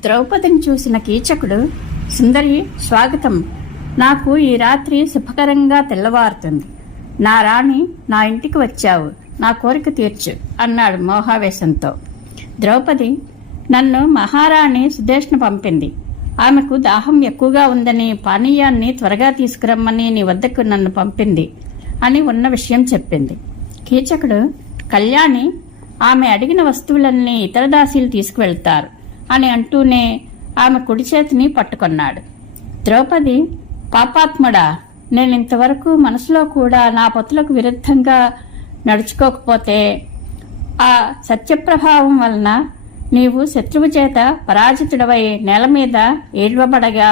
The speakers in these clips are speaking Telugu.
ద్రౌపదిని చూసిన కీచకుడు సుందరి స్వాగతం. నాకు ఈ రాత్రి శుభకరంగా తెల్లవారుతుంది. నా రాణి నా ఇంటికి వచ్చావు. నా కోరిక తీర్చు అన్నాడు మోహావేశంతో. ద్రౌపది నన్ను మహారాణి సుదేష్ను పంపింది. ఆమెకు దాహం ఎక్కువగా ఉందని పానీయాన్ని త్వరగా తీసుకురమ్మని నీ వద్దకు నన్ను పంపింది అని ఉన్న విషయం చెప్పింది. కీచకుడు కళ్యాణి ఆమె అడిగిన వస్తువులన్నీ ఇతర దాసీలు తీసుకువెళ్తారు. అని అంటూనే ఆమె కుడి చేతిని పట్టుకున్నాడు. ద్రౌపది పాపాత్ముడా నేను ఇంతవరకు మనసులో కూడా నా పతులకు విరుద్ధంగా నడుచుకోకపోతే ఆ సత్యప్రభావం వలన నీవు శత్రువు చేత పరాజితుడవై నేల మీద ఏడ్వబడగా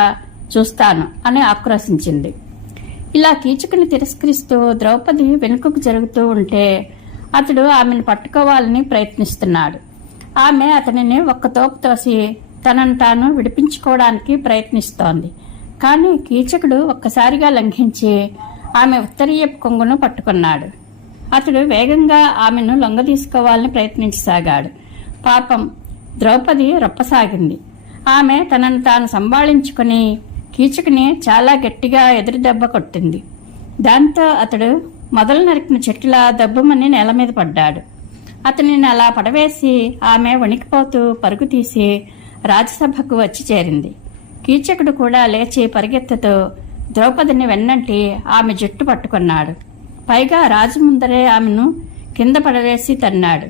చూస్తాను అని ఆక్రోశించింది. ఇలా కీచకుని తిరస్కరిస్తూ ద్రౌపది వెనుకకు జరుగుతూ ఉంటే అతడు ఆమెను పట్టుకోవాలని ప్రయత్నిస్తున్నాడు. ఆమె అతనిని ఒక్క తోపు తోసి తనను తాను విడిపించుకోవడానికి ప్రయత్నిస్తోంది. కానీ కీచకుడు ఒక్కసారిగా లంఘించి ఆమె ఉత్తరీయపు కొంగును పట్టుకున్నాడు. అతడు వేగంగా ఆమెను లొంగ తీసుకోవాలని ప్రయత్నించసాగాడు. పాపం ద్రౌపది రొప్పసాగింది. ఆమె తనను తాను సంభాళించుకుని కీచకుని చాలా గట్టిగా ఎదురు దెబ్బ కొట్టింది. దాంతో అతడు మొదలు నరికిన చెట్టులా దెబ్బమని నేల మీద పడ్డాడు. అతనిని అలా పడవేసి ఆమె వణికిపోతూ పరుగు తీసి రాజ్యసభకు వచ్చి చేరింది. కీచకుడు కూడా లేచి పరిగెత్తుతూ ద్రౌపదిని వెన్నంటి ఆమె జుట్టు పట్టుకున్నాడు. పైగా రాజు ముందరే ఆమెను కింద పడవేసి తన్నాడు.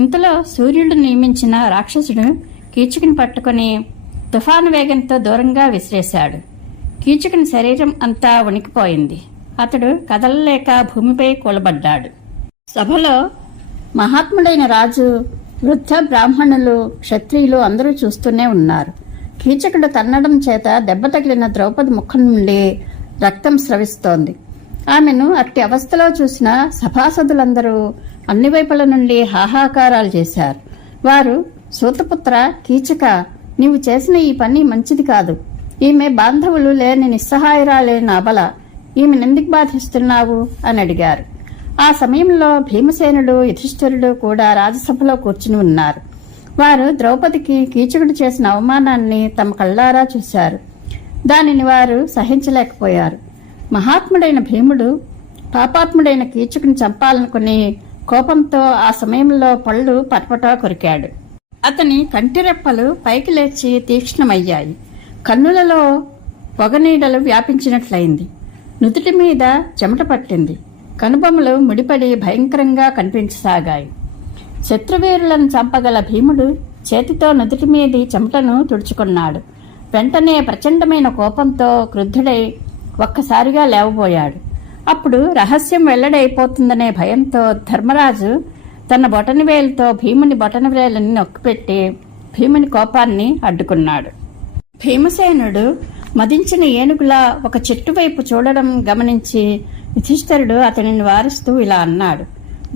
ఇంతలో సూర్యుడు నియమించిన రాక్షసుడు కీచకుని పట్టుకుని తుఫాను వేగంతో దూరంగా విసిరేశాడు. కీచకుని శరీరం అంతా వణికిపోయింది. అతడు కదలలేక భూమిపై కూలబడ్డాడు. సభలో మహాత్ముడైన రాజు వృద్ధ బ్రాహ్మణులు క్షత్రియులు అందరూ చూస్తూనే ఉన్నారు. కీచకుడు తన్నడం చేత దెబ్బ తగిలిన ద్రౌపది ముఖం నుండి రక్తం స్రవిస్తోంది. ఆమెను అట్టి అవస్థలో చూసిన సభాసదులందరూ అన్ని వైపుల నుండి హాహాకారాలు చేశారు. వారు సూతపుత్ర కీచక నీవు చేసిన ఈ పని మంచిది కాదు. ఈమె బాంధవులు లేని నిస్సహాయరాలే నాబల ఈమెనెందుకు బాధిస్తున్నావు? అని అడిగారు. ఆ సమయంలో భీమసేనుడు యుధిష్ఠిరుడు కూడా రాజసభలో కూర్చుని ఉన్నారు. వారు ద్రౌపదికి కీచకుడు చేసిన అవమానాన్ని తమ కళ్ళారా చూశారు. దానిని వారు సహించలేకపోయారు. మహాత్ముడైన భీముడు పాపాత్ముడైన కీచకుని చంపాలనుకుని కోపంతో ఆ సమయంలో పళ్ళు పటపటా కొరికాడు. అతని కంటిరెప్పలు పైకి లేచి తీక్ష్ణమయ్యాయి. కన్నులలో పొగనీడలు వ్యాపించినట్లయింది. నుదుటి మీద చెమట పట్టింది. కనుబొమ్మలు ముడిపడి భయంకరంగా కనిపించసాగాయి. శత్రువీరులను చంపగల భీముడు చేతితో నుదుటి మీది చెమటను తుడుచుకున్నాడు. వెంటనే ప్రచండమైన కోపంతో క్రుద్ధుడై ఒక్కసారిగా లేవబోయాడు. అప్పుడు రహస్యం వెల్లడైపోతుందనే భయంతో ధర్మరాజు తన బొటనవేలుతో భీముని బొటనవేలుని నొక్కిపెట్టి భీముని కోపాన్ని అడ్డుకున్నాడు. భీమసేనుడు మదించిన ఏనుగులా ఒక చెట్టు వైపు చూడడం గమనించి యుధిష్ఠరుడు అతనిని వారిస్తూ ఇలా అన్నాడు.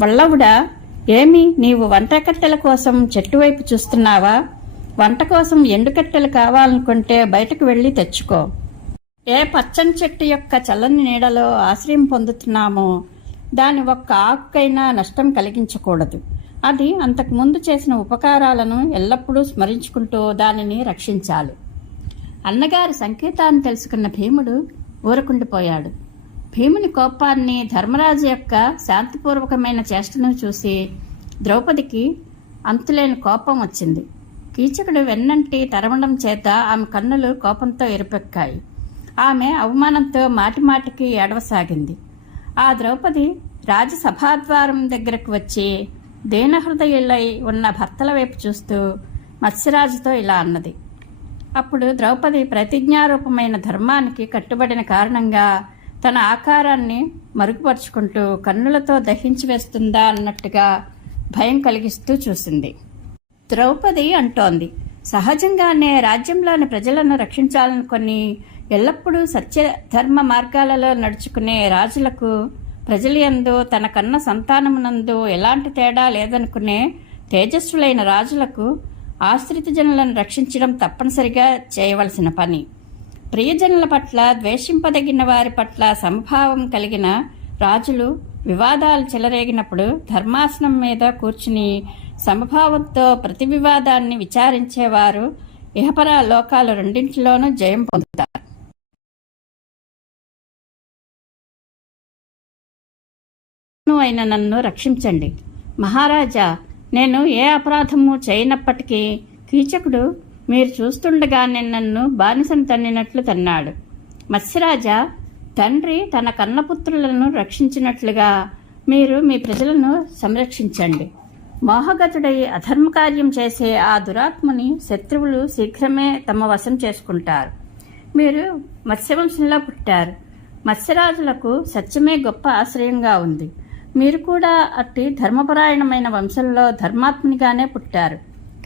వల్లవుడా ఏమి నీవు వంట కట్టెల కోసం చెట్టు వైపు చూస్తున్నావా? వంట కోసం ఎండుకట్టెలు కావాలనుకుంటే బయటకు వెళ్ళి తెచ్చుకో. ఏ పచ్చని చెట్టు యొక్క చల్లని నీడలో ఆశ్రయం పొందుతున్నామో దాని ఒక్క ఆకుకైనా నష్టం కలిగించకూడదు. అది అంతకుముందు చేసిన ఉపకారాలను ఎల్లప్పుడూ స్మరించుకుంటూ దానిని రక్షించాలి. అన్నగారి సంకేతాన్ని తెలుసుకున్న భీముడు ఊరకుండిపోయాడు. భీముని కోపాన్ని ధర్మరాజు యొక్క శాంతిపూర్వకమైన చేష్టను చూసి ద్రౌపదికి అంతులేని కోపం వచ్చింది. కీచకుడు వెన్నంటి తరమడం చేత ఆమె కన్నులు కోపంతో ఎరుపెక్కాయి ఆమె అవమానంతో మాటిమాటికి ఏడవసాగింది. ఆ ద్రౌపది రాజసభాద్వారం దగ్గరకు వచ్చి దీనహృదయులై ఉన్న భర్తల వైపు చూస్తూ మత్స్యరాజుతో ఇలా అన్నది. అప్పుడు ద్రౌపది ప్రతిజ్ఞారూపమైన ధర్మానికి కట్టుబడిన కారణంగా తన ఆకారాన్ని మరుగుపరుచుకుంటూ కన్నులతో దహించి వేస్తుందా అన్నట్టుగా భయం కలిగిస్తూ చూసింది. ద్రౌపది అంటోంది సహజంగానే రాజ్యంలోని ప్రజలను రక్షించాలనుకొని ఎల్లప్పుడూ సత్య ధర్మ మార్గాలలో నడుచుకునే రాజులకు ప్రజలందు తన కన్న సంతానమునందు ఎలాంటి తేడా లేదనుకునే తేజస్సులైన రాజులకు ఆశ్రిత జనులను రక్షించడం తప్పనిసరిగా చేయవలసిన పని. ప్రియజనుల పట్ల ద్వేషింపదగిన వారి పట్ల సమభావం కలిగిన రాజులు వివాదాలు చెలరేగినప్పుడు ధర్మాసనం మీద కూర్చుని సమభావంతో ప్రతి వివాదాన్ని విచారించేవారు ఇహపర లోకాలు రెండింటిలోనూ జయం పొందుతారు. అయిన నన్ను రక్షించండి. మహారాజా నేను ఏ అపరాధము చేయనప్పటికీ కీచకుడు మీరు చూస్తుండగానే నన్ను బానిసను తన్నినట్లు తన్నాడు. మత్స్యరాజా తండ్రి తన కన్నపుత్రులను రక్షించినట్లుగా మీరు మీ ప్రజలను సంరక్షించండి. మోహగతుడై అధర్మకార్యం చేసే ఆ దురాత్మని శత్రువులు శీఘ్రమే తమ వశం చేసుకుంటారు. మీరు మత్స్యవంశంలో పుట్టారు. మత్స్యరాజులకు సత్యమే గొప్ప ఆశ్రయంగా ఉంది. మీరు కూడా అట్టి ధర్మపరాయణమైన వంశంలో ధర్మాత్మునిగానే పుట్టారు.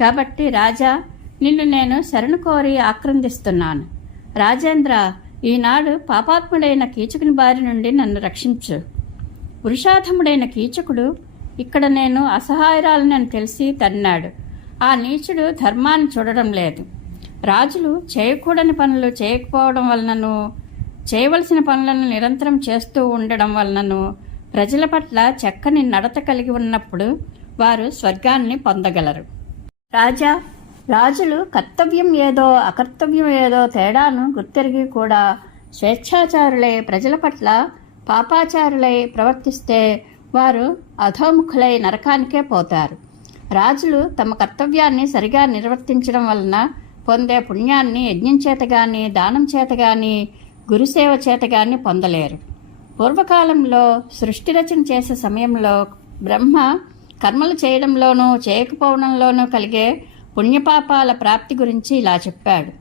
కాబట్టి రాజా నిన్ను నేను శరణు కోరి ఆక్రందిస్తున్నాను. రాజేంద్ర ఈనాడు పాపాత్ముడైన కీచకుని బారి నుండి నన్ను రక్షించు. పురుషాధముడైన కీచకుడు ఇక్కడ నేను అసహాయరాలని తెలిసి తన్నాడు. ఆ నీచుడు ధర్మాన్ని చూడడం లేదు. రాజులు చేయకూడని పనులు చేయకపోవడం వలనను చేయవలసిన పనులను నిరంతరం చేస్తూ ఉండడం వలనను ప్రజల పట్ల చక్కని నడత కలిగి ఉన్నప్పుడు వారు స్వర్గాన్ని పొందగలరు. రాజా రాజులు కర్తవ్యం ఏదో అకర్తవ్యం ఏదో తేడాను గుర్తెరిగి కూడా స్వేచ్ఛాచారులై ప్రజల పట్ల పాపాచారులై ప్రవర్తిస్తే వారు అధోముఖులై నరకానికే పోతారు. రాజులు తమ కర్తవ్యాన్ని సరిగా నిర్వర్తించడం వలన పొందే పుణ్యాన్ని యజ్ఞం చేత కానీ దానం చేత కానీ గురుసేవ చేత కానీ పొందలేరు. పూర్వకాలంలో సృష్టి రచన చేసే సమయంలో బ్రహ్మ కర్మలు చేయడంలోనూ చేయకపోవడంలోనూ కలిగే పుణ్యపాపాల ప్రాప్తి గురించి ఇలా చెప్పాడు.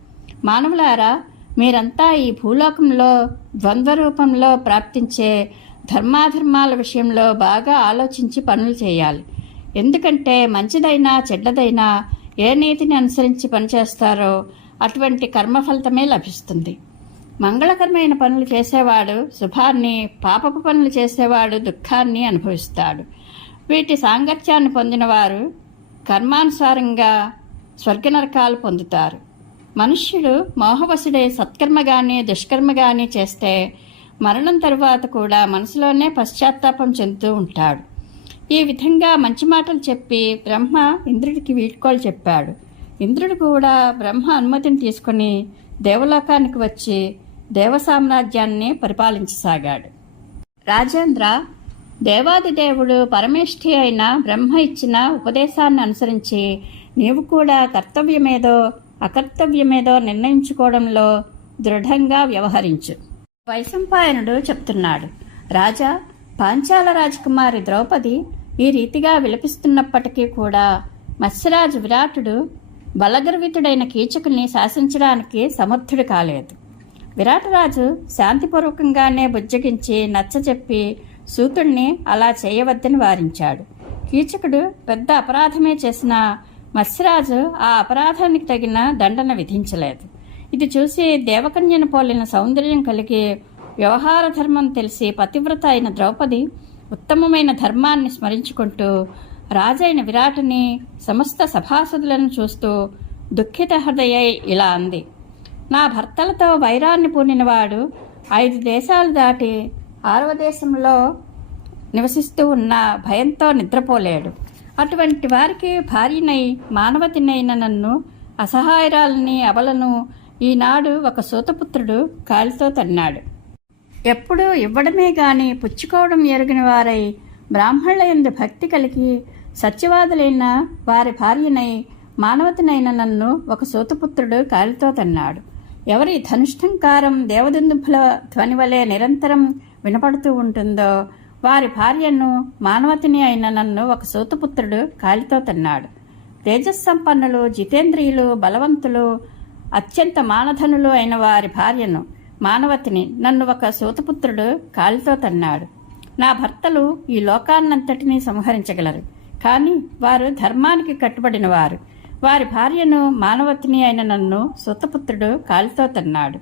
మానవులారా మీరంతా ఈ భూలోకంలో ద్వంద్వ రూపంలో ప్రాప్తించే ధర్మాధర్మాల విషయంలో బాగా ఆలోచించి పనులు చేయాలి. ఎందుకంటే మంచిదైనా చెడ్డదైనా ఏ నీతిని అనుసరించి పనిచేస్తారో అటువంటి కర్మఫలితమే లభిస్తుంది. మంగళకరమైన పనులు చేసేవాడు శుభాన్ని పాపపు పనులు చేసేవాడు దుఃఖాన్ని అనుభవిస్తాడు. వీటి సాంగత్యాన్ని పొందినవారు కర్మానుసారంగా స్వర్గనరకాలు పొందుతారు. మనుష్యుడు మోహవశుడే సత్కర్మ కానీ దుష్కర్మ కానీ చేస్తే మరణం తరువాత కూడా మనసులోనే పశ్చాత్తాపం చెందుతూ ఉంటాడు. ఈ విధంగా మంచి మాటలు చెప్పి బ్రహ్మ ఇంద్రుడికి వీడ్కోలు చెప్పాడు. ఇంద్రుడు కూడా బ్రహ్మ అనుమతిని తీసుకుని దేవలోకానికి వచ్చి దేవ సామ్రాజ్యాన్ని పరిపాలించసాగాడు. రాజేంద్ర దేవాదిదేవుడు పరమేష్ఠి అయిన బ్రహ్మ ఇచ్చిన ఉపదేశాన్ని అనుసరించి నీవు కూడా కర్తవ్యమేదో అకర్తవ్యమేదో నిర్ణయించుకోవడంలో దృఢంగా వ్యవహరించు. వైశంపాయనుడు చెప్తున్నాడు. రాజా పాంచాల రాజకుమారి ద్రౌపది ఈ రీతిగా విలపిస్తున్నప్పటికీ కూడా మత్స్యరాజు విరాటుడు బలగర్వితుడైన కీచకుల్ని శాసించడానికి సమర్థుడు కాలేదు. విరాటరాజు శాంతిపూర్వకంగానే బుజ్జగించి నచ్చజెప్పి సూతుణ్ణి అలా చేయవద్దని వారించాడు. కీచకుడు పెద్ద అపరాధమే చేసిన మత్స్యరాజు ఆ అపరాధానికి తగిన దండన విధించలేదు. ఇది చూసి దేవకన్యను పోలిన సౌందర్యం కలిగి వ్యవహార ధర్మం తెలిసి పతివ్రత అయిన ద్రౌపది ఉత్తమమైన ధర్మాన్ని స్మరించుకుంటూ రాజైన విరాటుని సమస్త సభాసదులను చూస్తూ దుఃఖిత హృదయై ఇలా అంది. నా భర్తలతో వైరాన్ని పూనినవాడు ఐదు దేశాలు దాటి ఆరవ దేశంలో నివసిస్తూ ఉన్న భయంతో నిద్రపోలేడు. అటువంటి వారికి భార్యనై మానవతినైన నన్ను అసహాయరాలని అవలను ఈనాడు ఒక సూతపుత్రుడు కాలితో తన్నాడు. ఎప్పుడూ ఇవ్వడమే గాని పుచ్చుకోవడం ఎరుగిన వారై బ్రాహ్మణుల ఎందు భక్తి కలిగి సత్యవాదులైన వారి భార్యనై మానవతినైన నన్ను ఒక సూతపుత్రుడు కాలితో తన్నాడు. ఎవరి ధనుష్టంకారం దేవదందుభుల ధ్వని వలె నిరంతరం వినపడుతూ ఉంటుందో వారి భార్యను మానవతిని అయిన నన్ను ఒక సూతపుత్రుడు కాలితో తిన్నాడు. తేజస్సంపన్నులు జితేంద్రియులు బలవంతులు అత్యంత మానధనులు అయిన వారి భార్యను మానవతిని నన్ను ఒక సూతపుత్రుడు కాలితో తన్నాడు. నా భర్తలు ఈ లోకాన్నంతటినీ సంహరించగలరు. కానీ వారు ధర్మానికి కట్టుబడిన వారు వారి భార్యను మానవతిని అయిన నన్ను సూతపుత్రుడు కాలితో తన్నాడు.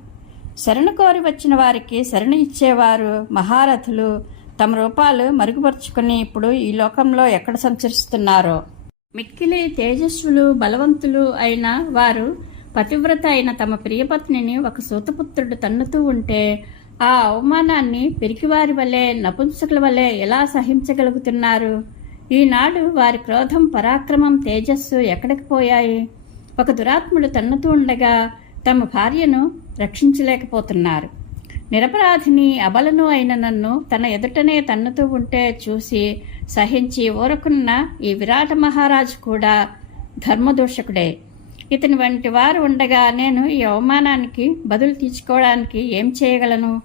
శరణు కోరి వచ్చిన వారికి శరణు ఇచ్చేవారు మహారథులు తమ రూపాలు మరుగుపరుచుకుని ఇప్పుడు ఈ లోకంలో ఎక్కడ సంచరిస్తున్నారో? మిక్కిలి తేజస్వులు బలవంతులు అయిన వారు పతివ్రత అయిన తమ ప్రియపత్నిని ఒక సూతపుత్రుడు తన్నుతూ ఉంటే ఆ అవమానాన్ని పిరికివారి వలె నపుంసకుల వలె ఎలా సహించగలుగుతున్నారు? ఈనాడు వారి క్రోధం పరాక్రమం తేజస్సు ఎక్కడికి పోయాయి? ఒక దురాత్ముడు తన్నుతూ ఉండగా తమ భార్యను రక్షించలేకపోతున్నారు. నిరపరాధిని అబలను అయిన నన్ను తన ఎదుటనే తన్నుతూ ఉంటే చూసి సహించి ఊరకున్న ఈ విరాట మహారాజు కూడా ధర్మదూషకుడే. ఇతని వంటి వారు ఉండగా నేను ఈ అవమానానికి బదులు తీర్చుకోవడానికి ఏం చేయగలను?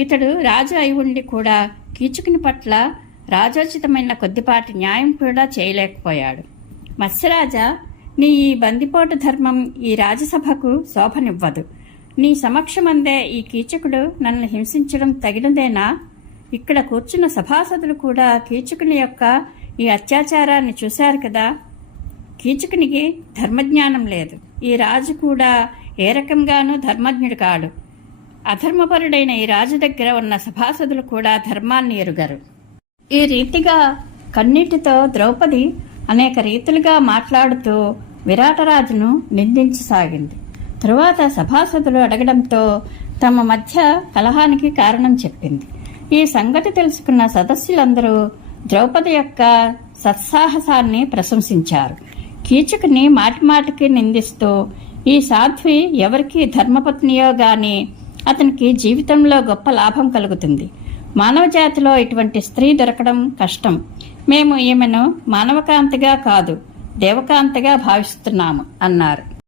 ఇతడు రాజు అయి ఉండి కూడా కీచుకుని పట్ల రాజోచితమైన కొద్దిపాటి న్యాయం కూడా చేయలేకపోయాడు. మత్స్యరాజా నీ ఈ బందిపోటు ధర్మం ఈ రాజసభకు శోభనివ్వదు. నీ సమక్షమందే ఈ కీచకుడు నన్ను హింసించడం తగినదేనా? ఇక్కడ కూర్చున్న సభాసదులు కూడా కీచకుని యొక్క ఈ అత్యాచారాన్ని చూశారు కదా? కీచకునికి ధర్మజ్ఞానం లేదు. ఈ రాజు కూడా ఏ రకంగానూ ధర్మజ్ఞుడు కాడు. అధర్మపరుడైన ఈ రాజు దగ్గర ఉన్న సభాసదులు కూడా ధర్మాన్ని ఎరుగరు. ఈ రీతిగా కన్నీటితో ద్రౌపది అనేక రీతులుగా మాట్లాడుతూ విరాటరాజును నిందించసాగింది. తరువాత సభాసదులు అడగడంతో తమ మధ్య కలహానికి కారణం చెప్పింది. ఈ సంగతి తెలుసుకున్న సదస్సులందరూ ద్రౌపది యొక్క సత్సాహసాన్ని ప్రశంసించారు. కీచకుని మాటిమాటికి నిందిస్తూ ఈ సాధ్వి ఎవరికి ధర్మపత్నియో గాని అతనికి జీవితంలో గొప్ప లాభం కలుగుతుంది. మానవ జాతిలో ఇటువంటి స్త్రీ దొరకడం కష్టం. మేము ఈమెను మానవకాంతిగా కాదు దేవకాంతిగా భావిస్తున్నాము అన్నారు.